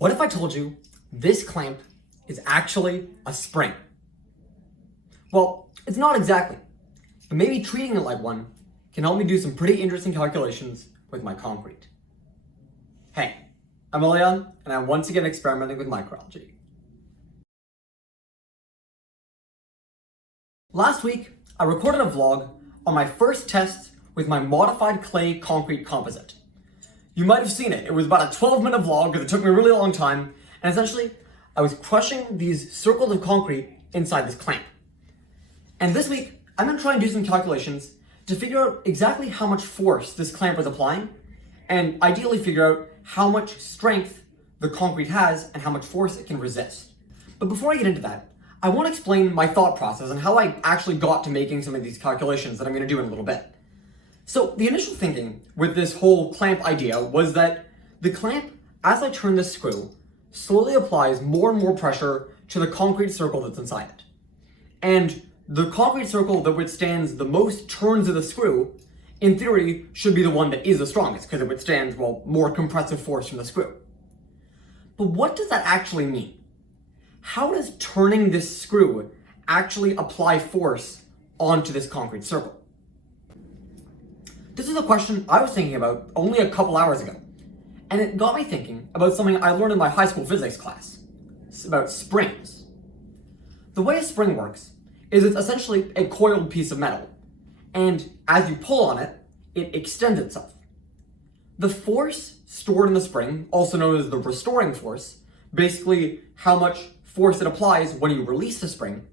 What if I told you this clamp is actually a spring? Well, it's not exactly, but maybe treating it like one can help me do some pretty interesting calculations with my concrete. Hey, I'm Leon, and I'm once again experimenting with microalgae. Last week, I recorded a vlog on my first test with my modified clay concrete composite. You might have seen it. It was about a 12-minute vlog because it took me a really long time, and essentially, I was crushing these circles of concrete inside this clamp. And this week, I'm going to try and do some calculations to figure out exactly how much force this clamp was applying, and ideally figure out how much strength the concrete has and how much force it can resist. But before I get into that, I want to explain my thought process and how I actually got to making some of these calculations that I'm going to do in a little bit. So the initial thinking with this whole clamp idea was that the clamp, as I turn this screw, slowly applies more and more pressure to the concrete circle that's inside it. And the concrete circle that withstands the most turns of the screw, in theory, should be the one that is the strongest because it withstands, well, more compressive force from the screw. But what does that actually mean? How does turning this screw actually apply force onto this concrete circle? This is a question I was thinking about only a couple hours ago, and it got me thinking about something I learned in my high school physics class. It's about springs. The way a spring works is it's essentially a coiled piece of metal, and as you pull on it, it extends itself. The force stored in the spring, also known as the restoring force, basically how much force it applies when you release the spring,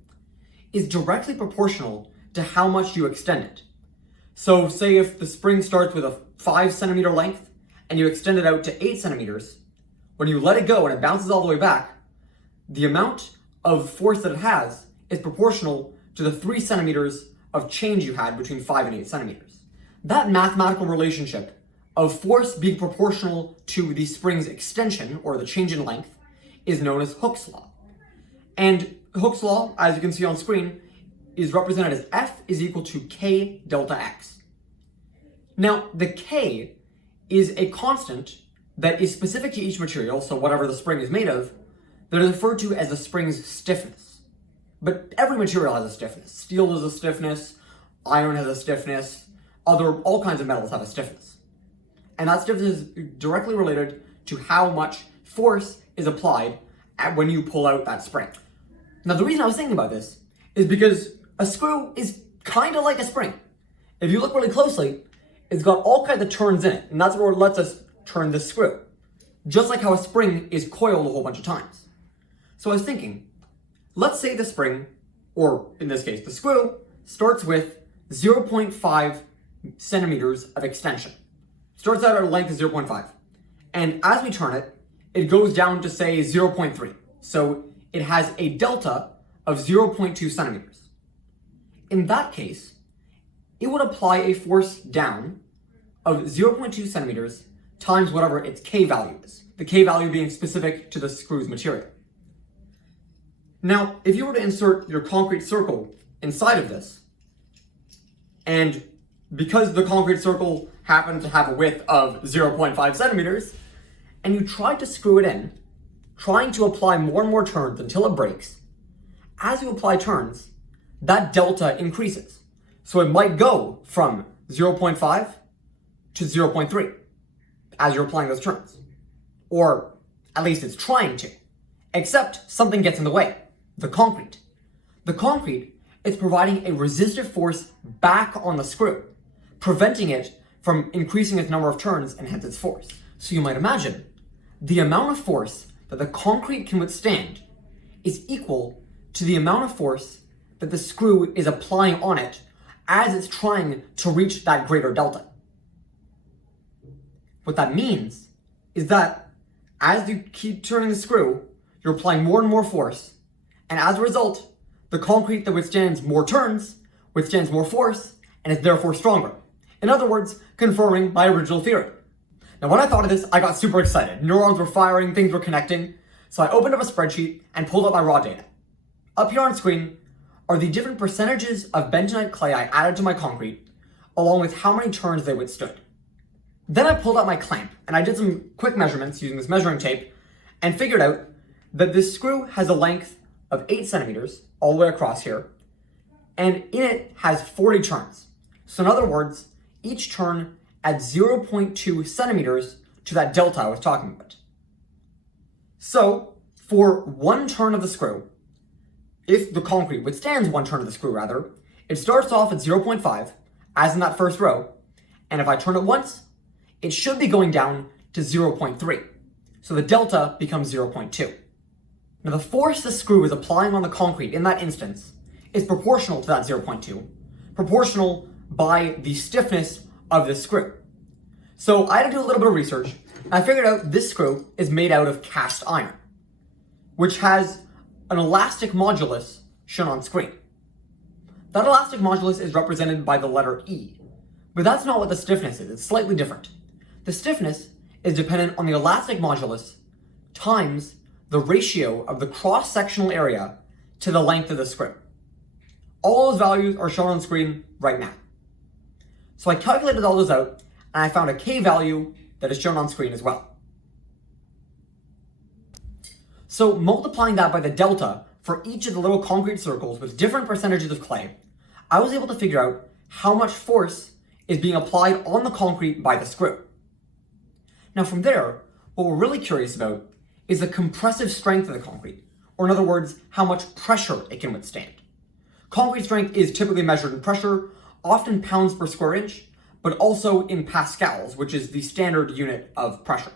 is directly proportional to how much you extend it. So say if the spring starts with a 5 centimeter length and you extend it out to 8 centimeters, when you let it go and it bounces all the way back, the amount of force that it has is proportional to the 3 centimeters of change you had between 5 and 8 centimeters. That mathematical relationship of force being proportional to the spring's extension, or the change in length, is known as Hooke's law. And Hooke's law, as you can see on screen, is represented as F is equal to K delta X. Now, the K is a constant that is specific to each material, so whatever the spring is made of, that is referred to as the spring's stiffness. But every material has a stiffness. Steel has a stiffness, iron has a stiffness, all kinds of metals have a stiffness. And that stiffness is directly related to how much force is applied when you pull out that spring. Now, the reason I was thinking about this is because a screw is kind of like a spring. If you look really closely, it's got all kinds of turns in it, and that's what lets us turn this screw. Just like how a spring is coiled a whole bunch of times. So I was thinking, let's say the spring, or in this case the screw, starts with 0.5 centimeters of extension. Starts out at a length of 0.5. And as we turn it, it goes down to say 0.3. So it has a delta of 0.2 centimeters. In that case, it would apply a force down of 0.2 centimeters times whatever its K value is. The K value being specific to the screw's material. Now, if you were to insert your concrete circle inside of this, and because the concrete circle happened to have a width of 0.5 centimeters, and you tried to screw it in, trying to apply more and more turns until it breaks, as you apply turns, that delta increases. So it might go from 0.5 to 0.3 as you're applying those turns. Or at least it's trying to. Except something gets in the way. The concrete. The concrete is providing a resistive force back on the screw, preventing it from increasing its number of turns and hence its force. So you might imagine the amount of force that the concrete can withstand is equal to the amount of force that the screw is applying on it as it's trying to reach that greater delta. What that means is that as you keep turning the screw, you're applying more and more force, and as a result, the concrete that withstands more turns withstands more force and is therefore stronger. In other words, confirming my original theory. Now, when I thought of this, I got super excited. Neurons were firing, things were connecting. So I opened up a spreadsheet and pulled up my raw data. Up here on screen are the different percentages of bentonite clay I added to my concrete, along with how many turns they withstood. Then I pulled out my clamp and I did some quick measurements using this measuring tape, and figured out that this screw has a length of 8 centimeters all the way across here, and in it has 40 turns. So in other words, each turn adds 0.2 centimeters to that delta I was talking about. So for one turn of the screw, if the concrete withstands one turn of the screw rather, it starts off at 0.5, as in that first row, and if I turn it once, it should be going down to 0.3. So the delta becomes 0.2. Now the force the screw is applying on the concrete in that instance is proportional to that 0.2, proportional by the stiffness of this screw. So I had to do a little bit of research, and I figured out this screw is made out of cast iron, which has an elastic modulus shown on screen. That elastic modulus is represented by the letter E, but that's not what the stiffness is. It's slightly different. The stiffness is dependent on the elastic modulus times the ratio of the cross-sectional area to the length of the screw. All those values are shown on screen right now. So I calculated all those out, and I found a K value that is shown on screen as well. So multiplying that by the delta for each of the little concrete circles with different percentages of clay, I was able to figure out how much force is being applied on the concrete by the screw. Now from there, what we're really curious about is the compressive strength of the concrete, or in other words, how much pressure it can withstand. Concrete strength is typically measured in pressure, often pounds per square inch, but also in pascals, which is the standard unit of pressure.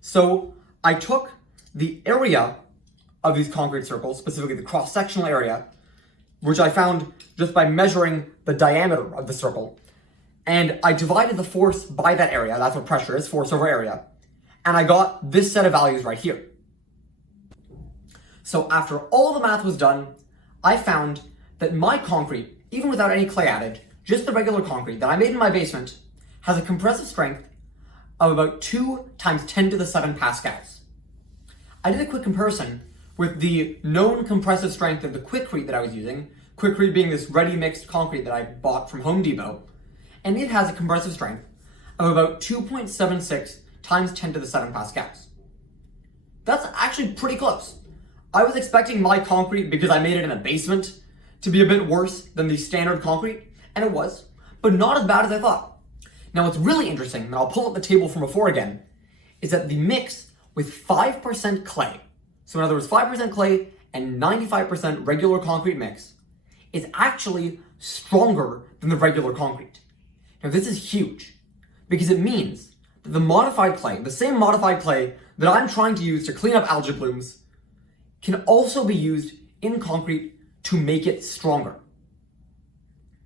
So I took the area of these concrete circles, specifically the cross-sectional area, which I found just by measuring the diameter of the circle, and I divided the force by that area. That's what pressure is, force over area, and I got this set of values right here. So after all the math was done, I found that my concrete, even without any clay added, just the regular concrete that I made in my basement, has a compressive strength of about 2 times 10 to the 7 pascals. I did a quick comparison with the known compressive strength of the Quikrete that I was using, Quikrete being this ready mixed concrete that I bought from Home Depot, and it has a compressive strength of about 2.76 times 10 to the 7 pascals. That's actually pretty close. I was expecting my concrete, because I made it in a basement, to be a bit worse than the standard concrete, and it was, but not as bad as I thought. Now what's really interesting, and I'll pull up the table from before again, is that the mix with 5% clay, so in other words 5% clay and 95% regular concrete mix, is actually stronger than the regular concrete. Now this is huge, because it means that the modified clay, the same modified clay that I'm trying to use to clean up algae blooms, can also be used in concrete to make it stronger.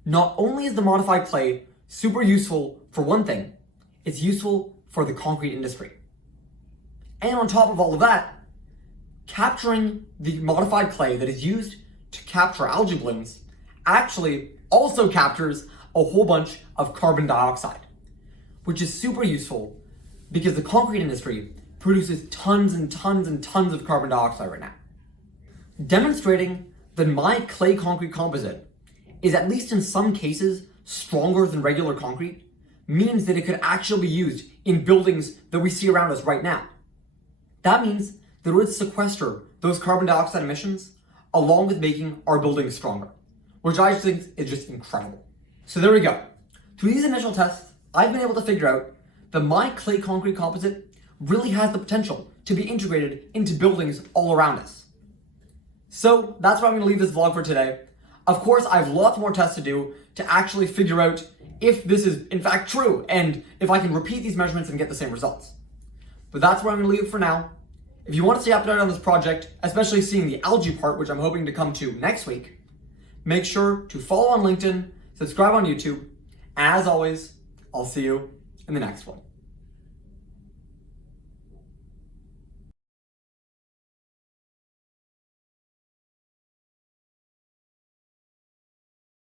Not only is the modified clay super useful for one thing, it's useful for the concrete industry. And on top of all of that, capturing the modified clay that is used to capture algae blooms actually also captures a whole bunch of carbon dioxide, which is super useful because the concrete industry produces tons and tons and tons of carbon dioxide right now. Demonstrating that my clay concrete composite is, at least in some cases, stronger than regular concrete means that it could actually be used in buildings that we see around us right now. That means that it would sequester those carbon dioxide emissions along with making our buildings stronger, which I think is just incredible. So there we go. Through these initial tests, I've been able to figure out that my clay concrete composite really has the potential to be integrated into buildings all around us. So that's where I'm going to leave this vlog for today. Of course, I have lots more tests to do to actually figure out if this is in fact true and if I can repeat these measurements and get the same results. But that's where I'm going to leave it for now. If you want to stay updated on this project, especially seeing the algae part, which I'm hoping to come to next week, make sure to follow on LinkedIn, subscribe on YouTube, and as always, I'll see you in the next one.